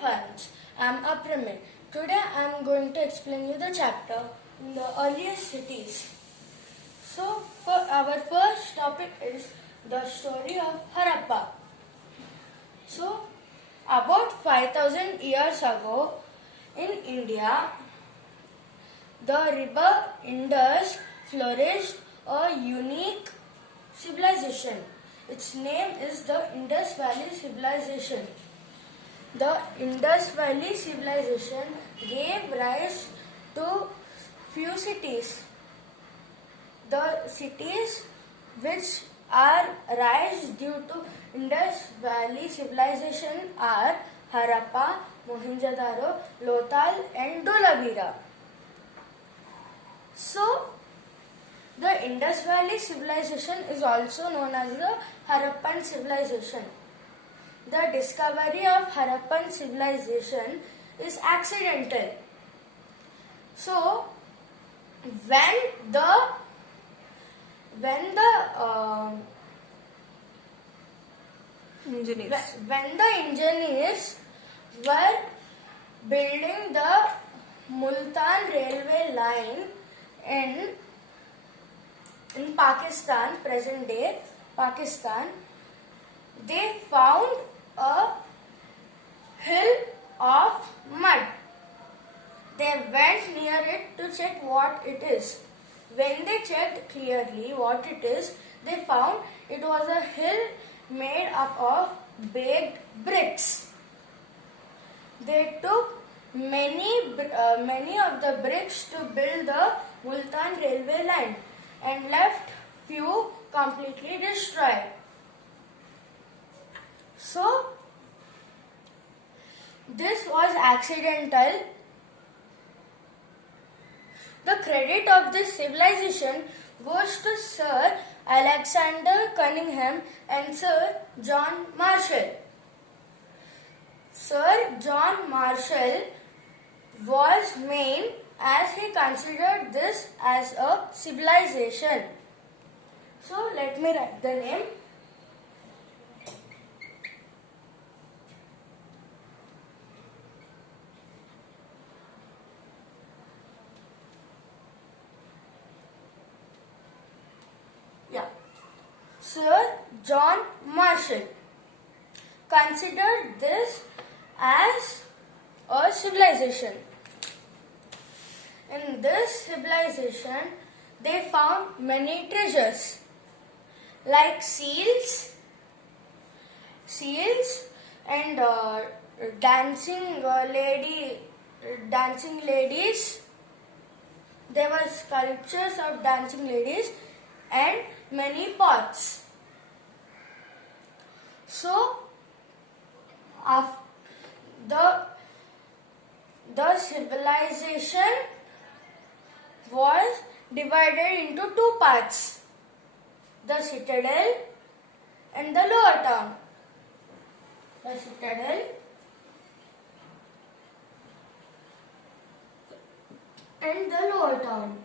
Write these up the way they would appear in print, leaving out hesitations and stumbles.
friends, I'm Apramit. Today I'm going to explain you the chapter in the earliest cities. So, for our first topic is the story of Harappa. So, about 5000 years ago in India, the river Indus flourished a unique civilization. Its name is the Indus Valley Civilization. The Indus Valley Civilization gave rise to few cities. The cities which are rise due to Indus Valley Civilization are Harappa, Mohenjo-daro, Lothal and Dholavira. So, the Indus Valley Civilization is also known as the Harappan Civilization. The discovery of Harappan civilization is accidental. So, when the engineers were building the Multan railway line in Pakistan, present day Pakistan, they found a hill of mud. They went near it to check what it is. When they checked clearly what it is, they found it was a hill made up of baked bricks. They took many of the bricks to build the Multan railway line and left few completely destroyed. So, this was accidental. The credit of this civilization goes to Sir Alexander Cunningham and Sir John Marshall. Sir John Marshall was named as he considered this as a civilization. So, let me write the name. Sir John Marshall considered this as a civilization. In this civilization, they found many treasures like seals and dancing ladies. There were sculptures of dancing ladies and many pots. So, the civilization was divided into two parts: the citadel and the lower town. The citadel and the lower town.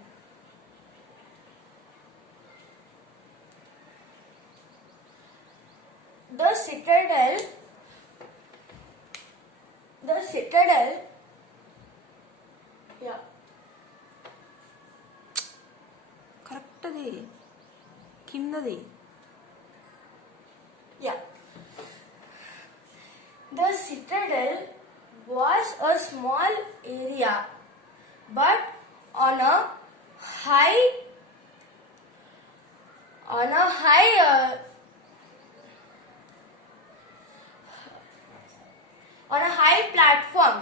The citadel కరెక్ట్ది కిందది The citadel was a small area, but on a high platform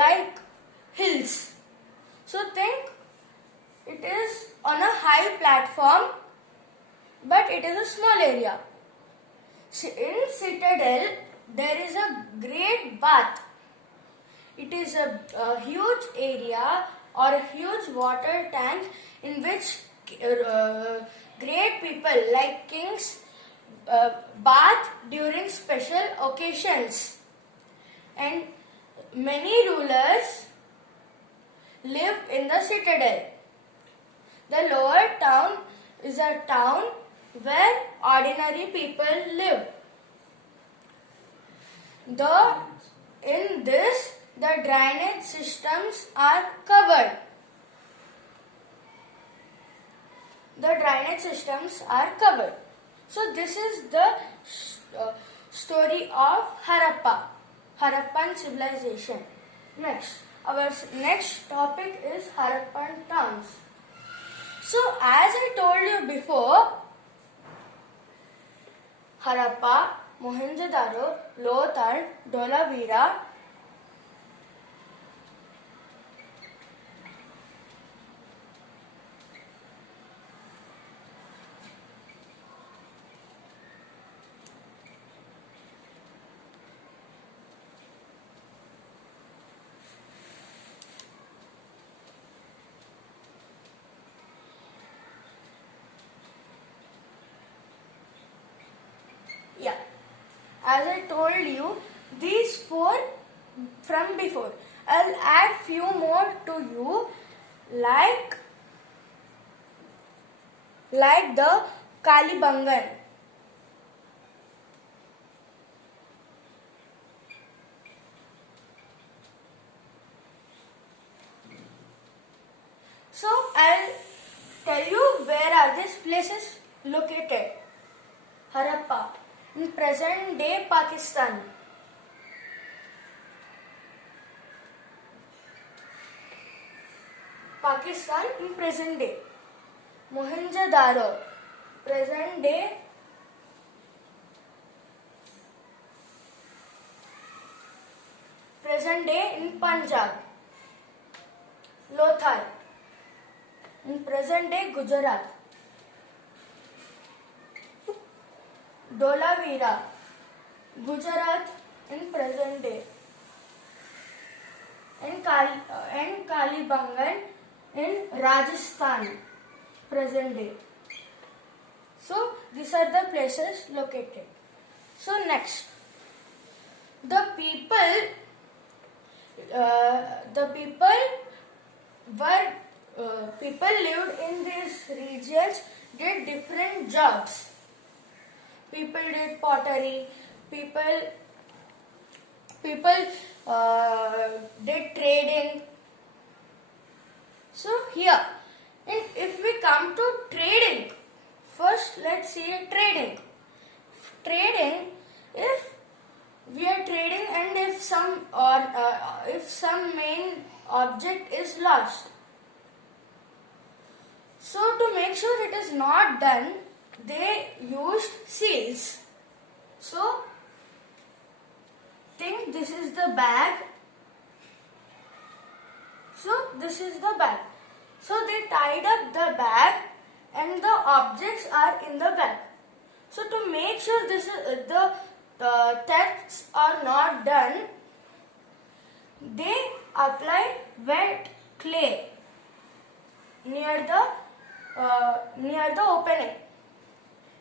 like hills. So think it is on a high platform, but it is a small area. In citadel there is a great bath. It is a huge area or a huge water tank in which great people like kings bath during special occasions, and many rulers live in the citadel. The lower town is a town where ordinary people live. The in this the drainage systems are covered. The drainage systems are covered. So this is the story of Harappan civilization. Next, our next topic is Harappan towns. So as I told you before, Harappa, Mohenjo-daro, Lothal, Dholavira, yeah, as I told you, these four from before. I'll add few more to you, like the Kalibangan. So I'll tell you where are these places located. Harappa in present day Pakistan. Pakistan in present day. Mohenjo-daro, present day in Punjab. Lothal in present day Gujarat. Dholavira, Gujarat in present day. And Kalibangan in Rajasthan, present day. So these are the places located. So next, the people lived in these regions, did different jobs. People did pottery. People did trading. So here, if we come to trading, first let's see trading. Trading, if we are trading and if some main object is lost. So to make sure it is not done, they used seals. So think this is the bag. So this is the bag. So they tied up the bag and the objects are in the bag. So to make sure this is the thefts are not done, they applied wet clay near the opening,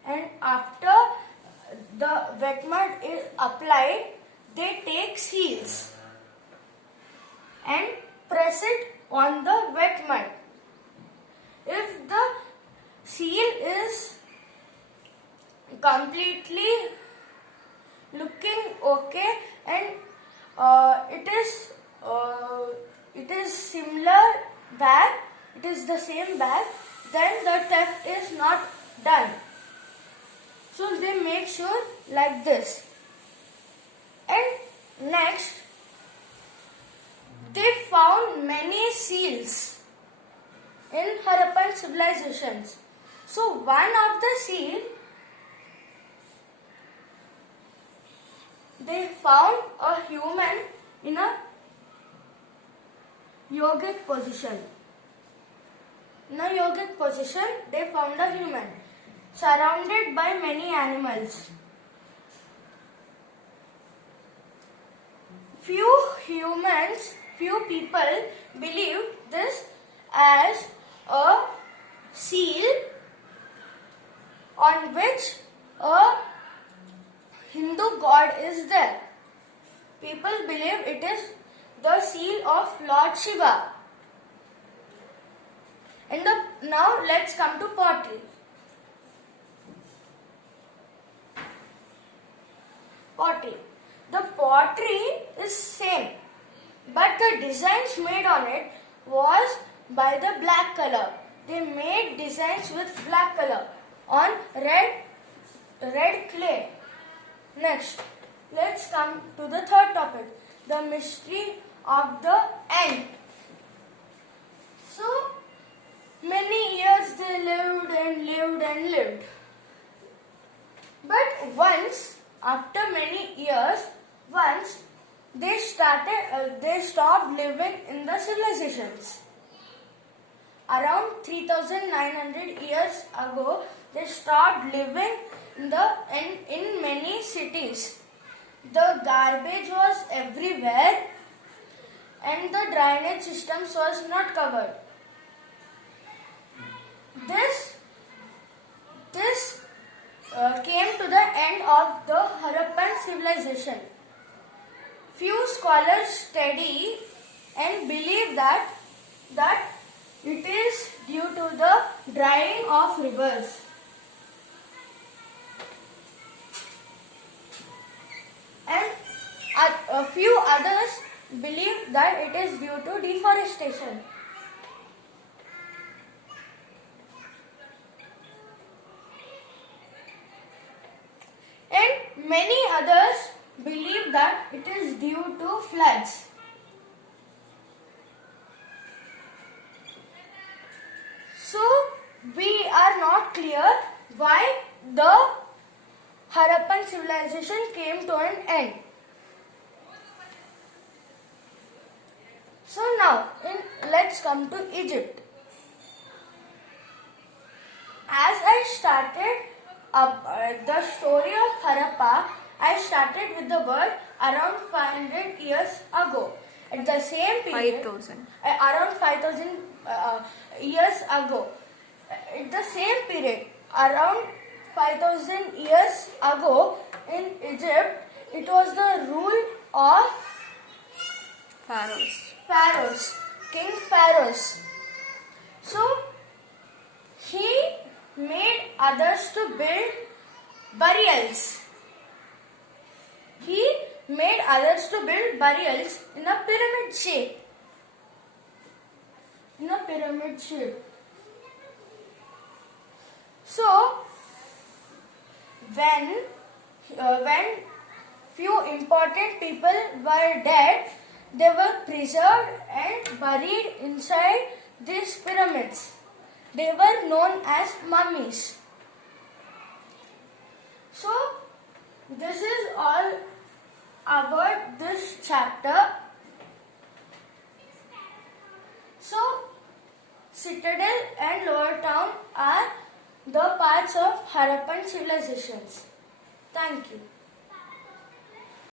and after the wet mud is applied, they take seals and press it on the wet mud. If the seal is completely looking okay and it is similar bag, it is the same bag, then the theft is not done. So they make sure like this. And next, they found many seals in Harappan civilizations. So one of the seal, they found a human in a yogic position. In a yogic position, they found a human surrounded by many animals. Few people believed this as a seal on which a Hindu god is there. People believe it is the seal of Lord Shiva. And now let's come to pottery. Pottery. The pottery is same, but the designs made on it was by the black color. They made designs with black color on red clay. Next, let's come to the third topic, the mystery of the end. So, many years they lived and lived and lived. But once, after many years, they stopped living in the civilizations. Around 3,900 years ago, they stopped living in many cities. The garbage was everywhere and the drainage systems was not covered. This came to the end of the Harappan civilization. Few scholars study and believe that it is due to the drying of rivers. And a few others believe that it is due to deforestation. And many others believe that it is due to floods. So, we are not clear why the Harappan civilization came to an end. So now, let's come to Egypt. As I started the story of Harappa, I started with the word around 500 years ago. At the same period, 5,000. Around 5,000 years ago. At the same period, around 5,000 years ago in Egypt, it was the rule of pharaohs, king pharaohs. So, he made others to build burials. He made others to build burials in a pyramid shape. So, when few important people were dead, they were preserved and buried inside these pyramids. They were known as mummies. So, this is all about this chapter. So, Citadel and Lower Town are the parts of Harappan civilizations. Thank you.